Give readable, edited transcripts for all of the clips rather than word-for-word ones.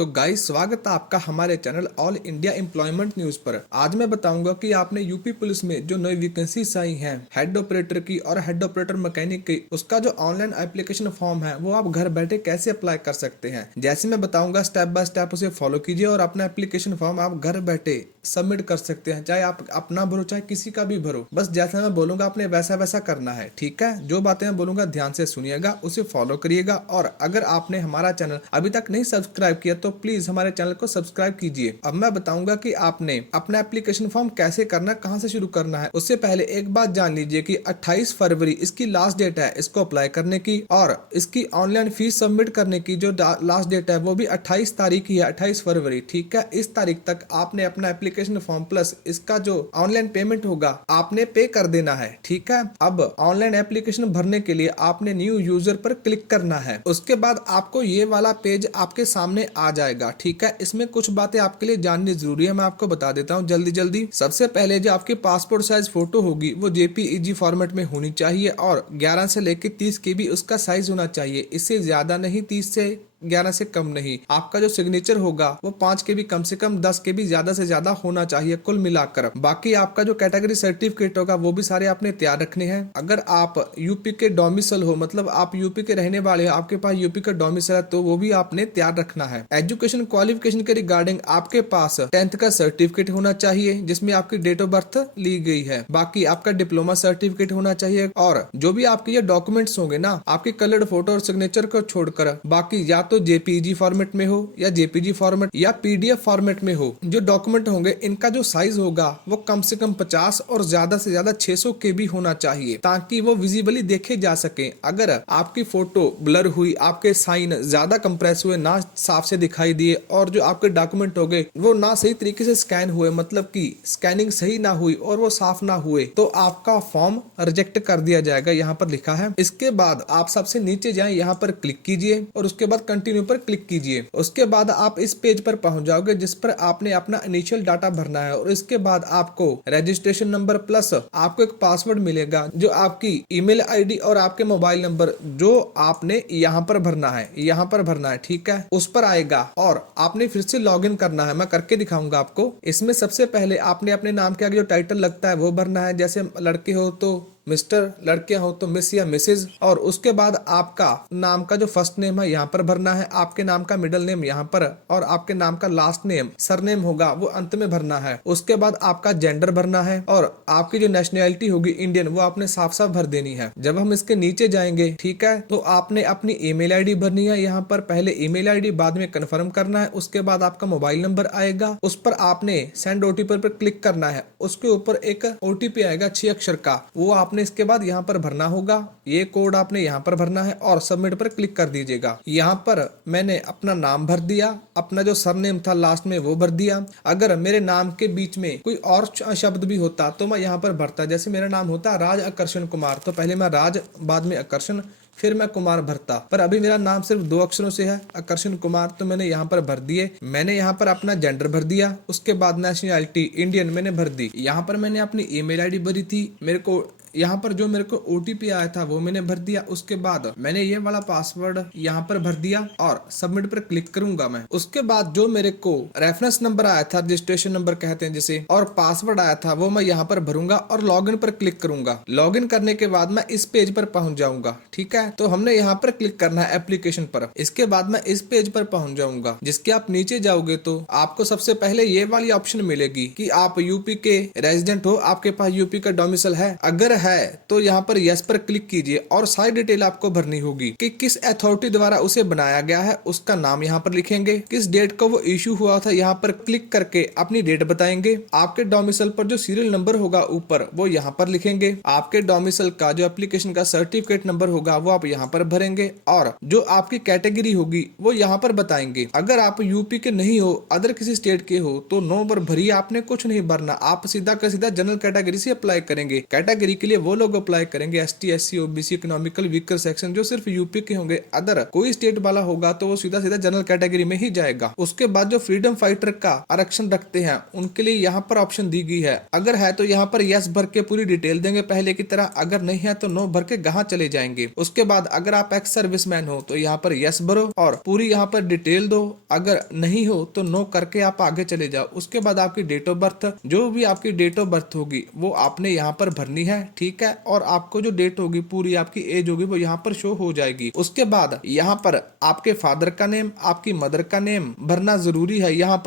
तो गाइस, स्वागत है आपका हमारे channel all India employment news पर। आज मैं बताऊंगा कि आपने यूपी पुलिस में जो नई वैकेंसीज आई हैं हेड ऑपरेटर की और हेड ऑपरेटर मैकेनिक की, उसका जो ऑनलाइन एप्लीकेशन फॉर्म है वो आप घर बैठे कैसे अप्लाई कर सकते हैं। जैसे मैं बताऊंगा स्टेप बाय स्टेप उसे फॉलो कीजिए और अपना एप्लीकेशन फॉर्म आप घर बैठे सबमिट कर सकते हैं, चाहे आप अपना भरो चाहे किसी का भी भरो। बस जैसा मैं बोलूंगा आपने वैसा वैसा करना है, ठीक है। जो बातें मैं बोलूंगा ध्यान से सुनिएगा, उसे फॉलो करिएगा। और अगर आपने हमारा चैनल अभी तक नहीं सब्सक्राइब किया तो प्लीज हमारे चैनल को सब्सक्राइब कीजिए। अब मैं बताऊंगा कि आपने अपना एप्लीकेशन फॉर्म कैसे करना, कहां से शुरू करना है। उससे पहले एक बात जान लीजिए कि 28 फरवरी इसकी लास्ट डेट है इसको अप्लाई करने की, और इसकी ऑनलाइन फीस सबमिट करने की जो लास्ट डेट है वो भी 28 तारीख ही है, 28 फरवरी, ठीक है। इस तारीख तक आपने अपना एप्लीकेशन फॉर्म प्लस इसका जो ऑनलाइन पेमेंट होगा आपने पे कर देना है, ठीक है। अब ऑनलाइन एप्लीकेशन भरने के लिए आपने न्यू यूजर पर क्लिक करना है। उसके बाद आपको ये वाला पेज आपके सामने आ जाएगा, ठीक है। इसमें कुछ बातें आपके लिए जाननी जरूरी है, मैं आपको बता देता हूँ जल्दी जल्दी। सबसे पहले जो आपकी पासपोर्ट साइज फोटो होगी वो जेपीईजी फॉर्मेट में होनी चाहिए और 11 से लेकर 30 KB उसका साइज होना चाहिए। इससे ज्यादा नहीं, 30 से 11 से कम नहीं। आपका जो सिग्नेचर होगा वो 5 KB कम से कम, 10 KB ज्यादा से ज्यादा होना चाहिए कुल मिलाकर। बाकी आपका जो कैटेगरी सर्टिफिकेट होगा वो भी सारे आपने तैयार रखने हैं। अगर आप यूपी के डोमिसल हो, मतलब आप यूपी के रहने वाले हो, आपके पास यूपी का डोमिसल है, तो वो भी आपने तैयार रखना है। एजुकेशन क्वालिफिकेशन के रिगार्डिंग आपके पास 10th का सर्टिफिकेट होना चाहिए जिसमें आपकी डेट ऑफ बर्थ ली गई है। बाकी आपका डिप्लोमा सर्टिफिकेट होना चाहिए, और जो भी आपके ये डॉक्यूमेंट्स होंगे ना, आपके कलर्ड फोटो और सिग्नेचर को छोड़कर बाकी या तो जेपीजी फॉर्मेट में हो या जेपीजी फॉर्मेट या पीडीएफ फॉर्मेट में हो, जो डॉक्यूमेंट होंगे इनका जो साइज होगा वो कम से कम 50 और ज्यादा से ज्यादा 600 KB होना चाहिए, ताकि वो विजिबली देखे जा सके। अगर आपकी फोटो ब्लर हुई, आपके साइन ज्यादा कंप्रेस हुए, ना साफ से दिखाई दिए, और जो आपके डॉक्यूमेंट हो गए वो ना सही तरीके से स्कैन हुए, मतलब कि स्कैनिंग सही ना हुई और वो साफ ना हुए, तो आपका फॉर्म रिजेक्ट कर दिया जाएगा, यहाँ पर लिखा है। इसके बाद आप सबसे नीचे जाएं, यहाँ पर क्लिक कीजिए और उसके बाद कंटिन्यू पर क्लिक कीजिए। उसके बाद आप इस पेज पर पहुंच जाओगे जिस पर आपने अपना इनिशियल डाटा भरना है, और इसके बाद आपको रजिस्ट्रेशन नंबर प्लस आपको एक पासवर्ड मिलेगा जो आपकी ईमेल आईडी और आपके मोबाइल नंबर जो आपने यहाँ पर भरना है, यहाँ पर भरना है, ठीक है, उस पर आएगा और आपने फिर से लॉग इन करना है। मैं करके दिखाऊंगा आपको। इसमें सबसे पहले आपने अपने नाम के आगे जो टाइटल लगता है वो भरना है, जैसे लड़के हो तो मिस्टर, लड़कियां हो तो मिस या मिसेज, और उसके बाद आपका नाम का जो फर्स्ट नेम है यहाँ पर भरना है, आपके नाम का मिडिल नेम यहाँ पर, और आपके नाम का लास्ट नेम सरनेम होगा वो अंत में भरना है। उसके बाद आपका जेंडर भरना है, और आपकी जो नेशनैलिटी होगी इंडियन वो आपने साफ साफ भर देनी है। जब हम इसके नीचे जाएंगे, ठीक है, तो आपने अपनी ईमेल आईडी भरनी है यहाँ पर। पहले ईमेल आईडी, बाद में कंफर्म करना है। उसके बाद आपका मोबाइल नंबर आएगा, उस पर आपने सेंड ओटीपी पर क्लिक करना है। उसके ऊपर एक ओटीपी आएगा 6 अक्षर का, वो आपने इसके बाद यहाँ पर भरना होगा। ये कोड आपने यहाँ पर भरना है और सबमिट पर क्लिक कर दीजिएगा। यहाँ पर मैंने अपना नाम भर दिया, अपना जो सरनेम था लास्ट में वो भर दिया। अगर मेरे नाम के बीच में कोई और शब्द भी होता तो मैं यहाँ पर भरता। जैसे मेरा नाम होता राज आकर्षण कुमार, तो पहले मैं राज, बाद में आकर्षण, फिर मैं कुमार भरता। पर अभी मेरा नाम सिर्फ 2 अक्षरों से है, आकर्षण कुमार, तो मैंने यहाँ पर भर दिए। मैंने यहाँ पर अपना जेंडर भर दिया। उसके बाद नेशनैलिटी इंडियन मैंने भर दी। यहाँ पर मैंने अपनी ईमेल आईडी भरी थी। मेरे को यहाँ पर जो मेरे को ओटीपी आया था वो मैंने भर दिया। उसके बाद मैंने ये वाला पासवर्ड यहाँ पर भर दिया और सबमिट पर क्लिक करूंगा मैं। उसके बाद जो मेरे को रेफरेंस नंबर आया था, रजिस्ट्रेशन नंबर कहते हैं जिसे, और पासवर्ड आया था, वो मैं यहाँ पर भरूंगा और लॉगिन पर क्लिक करूंगा। लॉगिन करने के बाद मैं इस पेज पर पहुंच जाऊंगा, ठीक है। तो हमने यहाँ पर क्लिक करना है एप्लीकेशन पर। इसके बाद मैं इस पेज पर पहुंच जाऊंगा, जिसके आप नीचे जाओगे तो आपको सबसे पहले ये वाली ऑप्शन मिलेगी कि आप यूपी के रेजिडेंट हो, आपके पास यूपी का डोमिसाइल है। अगर है तो यहाँ पर यस पर क्लिक कीजिए और सारी डिटेल आपको भरनी होगी कि किस अथॉरिटी द्वारा उसे बनाया गया है, उसका नाम यहाँ पर लिखेंगे, किस डेट को वो इश्यू हुआ था यहाँ पर क्लिक करके अपनी डेट बताएंगे। आपके डोमिसाइल पर जो सीरियल नंबर होगा ऊपर वो यहाँ पर लिखेंगे। आपके डोमिसाइल का जो एप्लीकेशन का सर्टिफिकेट नंबर होगा वो आप यहाँ पर भरेंगे, और जो आपकी कैटेगरी होगी वो यहाँ पर बताएंगे। अगर आप यूपी के नहीं हो, अदर किसी स्टेट के हो, तो 9 बार भरिए, आपने कुछ नहीं भरना। आप सीधा का सीधा जनरल कैटेगरी से अप्लाई करेंगे। कैटेगरी के लिए वो लोग अप्लाई करेंगे ST SC OBC economical weaker section जो सिर्फ यूपी के होंगे। अदर कोई स्टेट वाला होगा तो वो सीधा सीधा जनरल कैटेगरी में ही जाएगा। उसके बाद जो फ्रीडम फाइटर का आरक्षण रखते हैं उनके लिए यहाँ पर ऑप्शन दी गई है, अगर है तो यहाँ पर यस भर के पूरी डिटेल देंगे पहले की तरह, अगर नहीं है तो नो भर के कहाँ चले जाएंगे। उसके बाद अगर आप एक्स सर्विसमैन हो तो यहाँ पर यस भरो और पूरी यहाँ पर डिटेल दो, अगर नहीं हो तो नो करके आप आगे चले जाओ। उसके बाद आपकी डेट ऑफ बर्थ, जो भी आपकी डेट ऑफ बर्थ होगी वो आपने यहाँ पर भरनी है, ठीक है। और आपको जो डेट होगी पूरी आपकी एज होगी वो यहाँ पर शो हो जाएगी। उसके बाद यहाँ पर आपके फादर का नेम, आपकी मदर का नेम भरना जरूरी है, यहाँ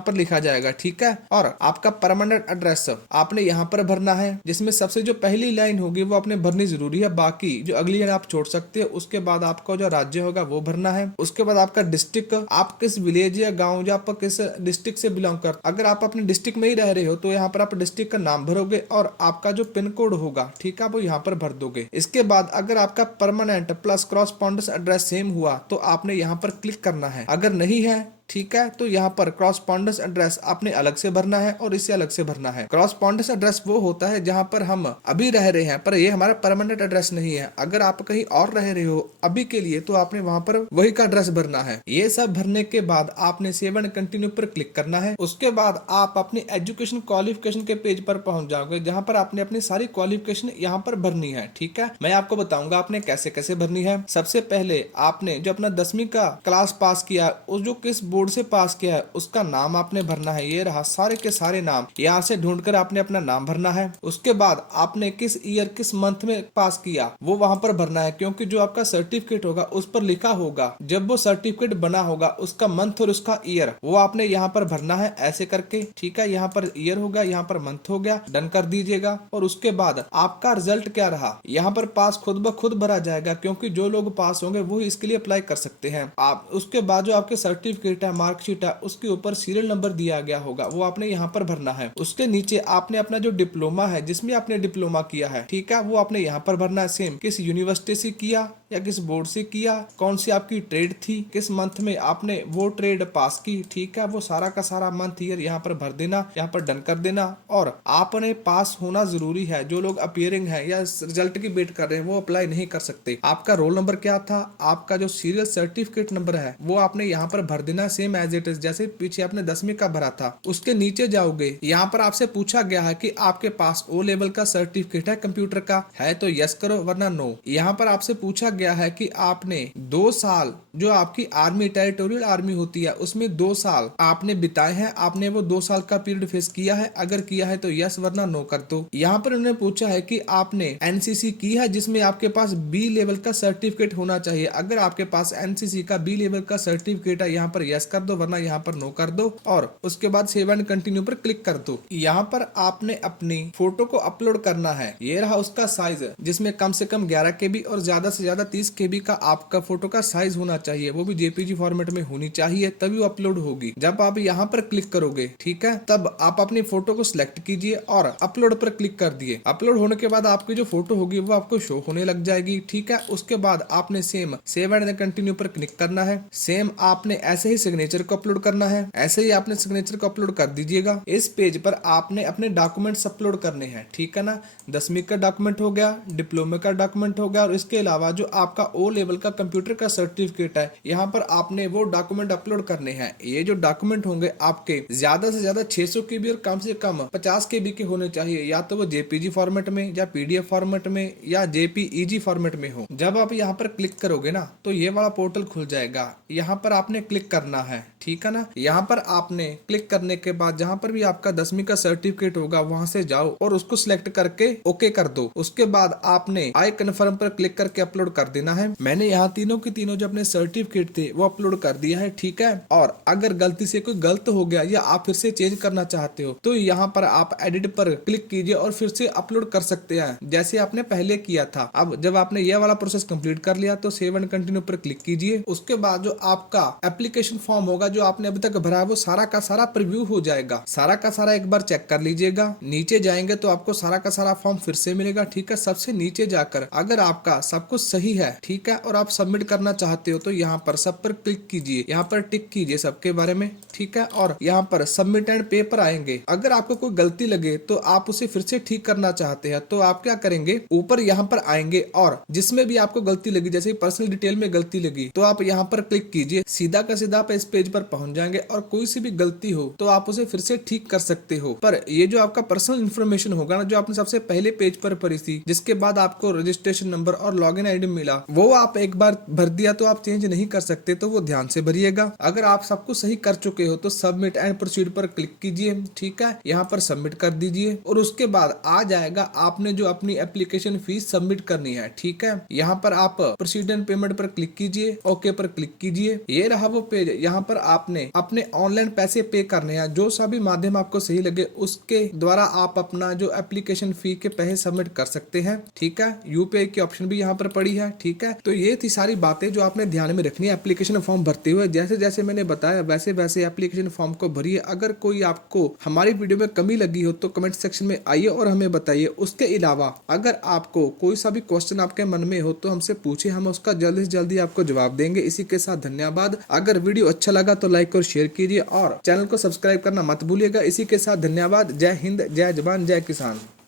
पर लिखा जाएगा, ठीक है। और आपका परमानेंट एड्रेस आपने यहाँ पर भरना है, जिसमें सबसे जो पहली लाइन होगी वो आपने भरनी जरूरी है, बाकी जो अगली लाइन आप छोड़ सकते हैं। उसके बाद आपका जो राज्य होगा वो भरना है। उसके बाद आपका डिस्ट्रिक्ट, आप किस विलेज या गांव या आप किस डिस्ट्रिक्ट से बिलोंग कर, अगर आप अपने डिस्ट्रिक्ट में ही रह रहे हो तो यहाँ पर आप डिस्ट्रिक्ट का नाम भरोगे और आपका जो पिन कोड होगा, ठीक है, वो यहाँ पर भर दोगे। इसके बाद अगर आपका परमानेंट प्लस क्रॉसपॉन्डेंस एड्रेस सेम हुआ तो आपने यहाँ पर क्लिक करना है, अगर नहीं है, ठीक है, तो यहाँ पर क्रॉसपॉन्डेंस एड्रेस आपने अलग से भरना है और इसे अलग से भरना है। क्रॉसपॉन्डेंस एड्रेस वो होता है जहाँ पर हम अभी रह रहे हैं पर ये हमारा परमानेंट एड्रेस नहीं है। अगर आप कहीं और रह रहे हो अभी के लिए तो आपने वहाँ पर वही का एड्रेस भरना है। ये सब भरने के बाद आपने सेव एंड कंटिन्यू पर क्लिक करना है। उसके बाद आप अपनी एजुकेशन क्वालिफिकेशन के पेज पर पहुंच जाओगे, जहाँ पर आपने अपनी सारी क्वालिफिकेशन यहाँ पर भरनी है, ठीक है। मैं आपको बताऊंगा आपने कैसे कैसे भरनी है। सबसे पहले आपने जो अपना 10वीं का क्लास पास किया, उस जो किस बोर्ड से पास किया है उसका नाम आपने भरना है। ये रहा सारे के सारे नाम, यहाँ से ढूंढकर आपने अपना नाम भरना है। उसके बाद आपने किस ईयर किस मंथ में पास किया वो वहां पर भरना है, क्योंकि जो आपका सर्टिफिकेट होगा उस पर लिखा होगा, जब वो सर्टिफिकेट बना होगा उसका मंथ और उसका ईयर वो आपने यहाँ पर भरना है ऐसे करके, ठीक है। यहाँ पर ईयर होगा, यहाँ पर मंथ हो गया, डन कर दीजिएगा। और उसके बाद आपका रिजल्ट क्या रहा, यहाँ पर पास खुद ब खुद भरा जाएगा, क्योंकि जो लोग पास होंगे वो इसके लिए अप्लाई कर सकते हैं। आप उसके बाद जो आपके सर्टिफिकेट है, मार्कशीट है, उसके ऊपर सीरियल नंबर दिया गया होगा वो आपने यहाँ पर भरना है। उसके नीचे आपने अपना जो डिप्लोमा है जिसमें आपने डिप्लोमा किया है, ठीक है, वो आपने यहाँ पर भरना है। सेम किस यूनिवर्सिटी से किया या किस बोर्ड से किया, कौन सी आपकी ट्रेड थी, किस मंथ में आपने वो ट्रेड पास की, ठीक है, वो सारा का सारा मंथ ईयर यहाँ पर भर देना, यहाँ पर डन कर देना। और आपने पास होना जरूरी है। जो लोग अपीयरिंग है या रिजल्ट की वेट कर रहे हैं वो अप्लाई नहीं कर सकते। आपका रोल नंबर क्या था, आपका जो सीरियल सर्टिफिकेट नंबर है वो आपने यहाँ पर भर देना, सेम एज इट इज जैसे पीछे आपने 10वीं का भरा था। उसके नीचे जाओगे, यहाँ पर आपसे पूछा गया है कि आपके पास ओ लेवल का सर्टिफिकेट है कंप्यूटर का, है तो यस करो वरना नो। यहाँ पर आपसे पूछा गया है कि आपने 2 साल जो आपकी आर्मी टेरिटोरियल आर्मी होती है उसमें 2 साल आपने बिताए हैं, आपने वो 2 साल का पीरियड फेस किया है, अगर किया है तो यस वरना नो कर दो। यहाँ पर उन्होंने पूछा है कि आपने एनसीसी की है जिसमें आपके पास बी लेवल का सर्टिफिकेट होना चाहिए, अगर आपके पास एनसीसी का बी लेवल का सर्टिफिकेट है यहाँ पर यस कर दो वरना यहाँ पर नो कर दो। और उसके बाद सेव एंड कंटिन्यू पर क्लिक कर दो। यहाँ पर आपने अपनी फोटो को अपलोड करना है। ये रहा उसका साइज, जिसमें कम से कम 11 KB और ज्यादा से ज्यादा 30 KB का आपका फोटो का साइज होना चाहिए, वो भी जेपीजी फॉर्मेट में होनी चाहिए, तभी वो अपलोड होगी। जब आप यहाँ पर क्लिक करोगे, ठीक है, तब आप अपनी फोटो को सिलेक्ट कीजिए और अपलोड पर क्लिक कर दिए। अपलोड होने के बाद आपकी जो फोटो होगी वो आपको शो होने लग जाएगी, ठीक है। उसके बाद आपने सेम सेव एंड कंटिन्यू पर क्लिक करना है। सेम आपने ऐसे ही सिग्नेचर को अपलोड करना है, ऐसे ही आपने सिग्नेचर को अपलोड कर दीजिएगा। इस पेज पर आपने अपने डॉक्यूमेंट्स अपलोड करने हैं, ठीक है ना। 10वीं का डॉक्यूमेंट हो गया, डिप्लोमा का डॉक्यूमेंट हो गया और इसके अलावा जो आपका ओ लेवल का कंप्यूटर का सर्टिफिकेट है, यहाँ पर आपने वो डॉक्यूमेंट अपलोड करने हैं। ये जो डॉक्यूमेंट होंगे आपके ज्यादा से ज्यादा 600 KB और कम से कम 50 KB के होने चाहिए, या तो वो जेपीजी फॉर्मेट में या पीडीएफ फॉर्मेट में या जेपीईजी फॉर्मेट में हो। जब आप यहाँ पर क्लिक करोगे ना तो ये वाला पोर्टल खुल जाएगा, यहाँ पर आपने क्लिक करना है, ठीक है ना। यहाँ पर आपने क्लिक करने के बाद जहाँ पर भी आपका 10वीं का सर्टिफिकेट होगा वहां से जाओ और उसको सिलेक्ट करके ओके कर दो। उसके बाद आपने आई कन्फर्म पर क्लिक करके अपलोड कर देना है। मैंने यहाँ तीनों की तीनों जो अपने सर्टिफिकेट थे वो अपलोड कर दिया है, ठीक है। और अगर गलती से कोई गलत हो गया या आप फिर से चेंज करना चाहते हो तो यहाँ पर आप एडिट पर क्लिक कीजिए और फिर से अपलोड कर सकते हैं जैसे आपने पहले किया था। अब जब आपने ये वाला प्रोसेस कंप्लीट कर लिया तो सेव एंड कंटिन्यू पर क्लिक कीजिए। उसके बाद जो आपका एप्लीकेशन फॉर्म होगा जो आपने अभी तक भरा है वो सारा का सारा प्रीव्यू हो जाएगा। सारा का सारा एक बार चेक कर लीजिएगा। नीचे जाएंगे तो आपको सारा का सारा फॉर्म फिर से मिलेगा, ठीक है। सबसे नीचे जाकर अगर आपका सब कुछ सही नहीं है, ठीक है, और आप सबमिट करना चाहते हो तो यहाँ पर सब पर क्लिक कीजिए, यहाँ पर टिक कीजिए सबके बारे में, ठीक है, और यहाँ पर सबमिट एंड पे पर आएंगे। अगर आपको कोई गलती लगे तो आप उसे फिर से ठीक करना चाहते हैं तो आप क्या करेंगे, ऊपर यहाँ पर आएंगे और जिसमें भी आपको गलती लगी, जैसे पर्सनल डिटेल में गलती लगी तो आप यहाँ पर क्लिक कीजिए, सीधा का सीधा आप इस पेज पर पहुंच जाएंगे और कोई सी भी गलती हो तो आप उसे फिर से ठीक कर सकते हो। पर ये जो आपका पर्सनल इन्फॉर्मेशन होगा ना, जो आपने सबसे पहले पेज पर भरी थी, जिसके बाद आपको रजिस्ट्रेशन नंबर और लॉगिन आईडी मिला, वो आप एक बार भर दिया तो आप चेंज नहीं कर सकते, तो वो ध्यान से भरिएगा। अगर आप सब कुछ सही कर चुके हो तो सबमिट एंड प्रोसीड पर क्लिक कीजिए, ठीक है, यहाँ पर सबमिट कर दीजिए और उसके बाद आ जाएगा आपने जो अपनी एप्लीकेशन फीस सबमिट करनी है, ठीक है। यहाँ पर आप प्रोसीड एंड पेमेंट पर क्लिक कीजिए, ओके पर क्लिक कीजिए। ये रहा वो पेज, यहाँ पर आपने अपने ऑनलाइन पैसे पे करने हैं, जो सभी माध्यम आपको सही लगे उसके द्वारा आप अपना जो एप्लीकेशन फी के पैसे सबमिट कर सकते हैं, ठीक है। यूपीआई की ऑप्शन भी यहाँ पर पड़ी है, ठीक है। तो ये थी सारी बातें जो आपने ध्यान में रखनी है एप्लीकेशन फॉर्म भरते हुए। जैसे जैसे मैंने बताया वैसे वैसे एप्लीकेशन फॉर्म को भरिए। अगर कोई आपको हमारी वीडियो में कमी लगी हो तो कमेंट सेक्शन में आइए और हमें बताइए। उसके अलावा अगर आपको कोई सा भी क्वेश्चन आपके मन में हो तो हमसे पूछिए, हम उसका जल्दी से जल्दी आपको जवाब देंगे। इसी के साथ धन्यवाद। अगर वीडियो अच्छा लगा तो लाइक और शेयर कीजिए और चैनल को सब्सक्राइब करना मत भूलिएगा। इसी के साथ धन्यवाद। जय हिंद, जय जवान, जय किसान।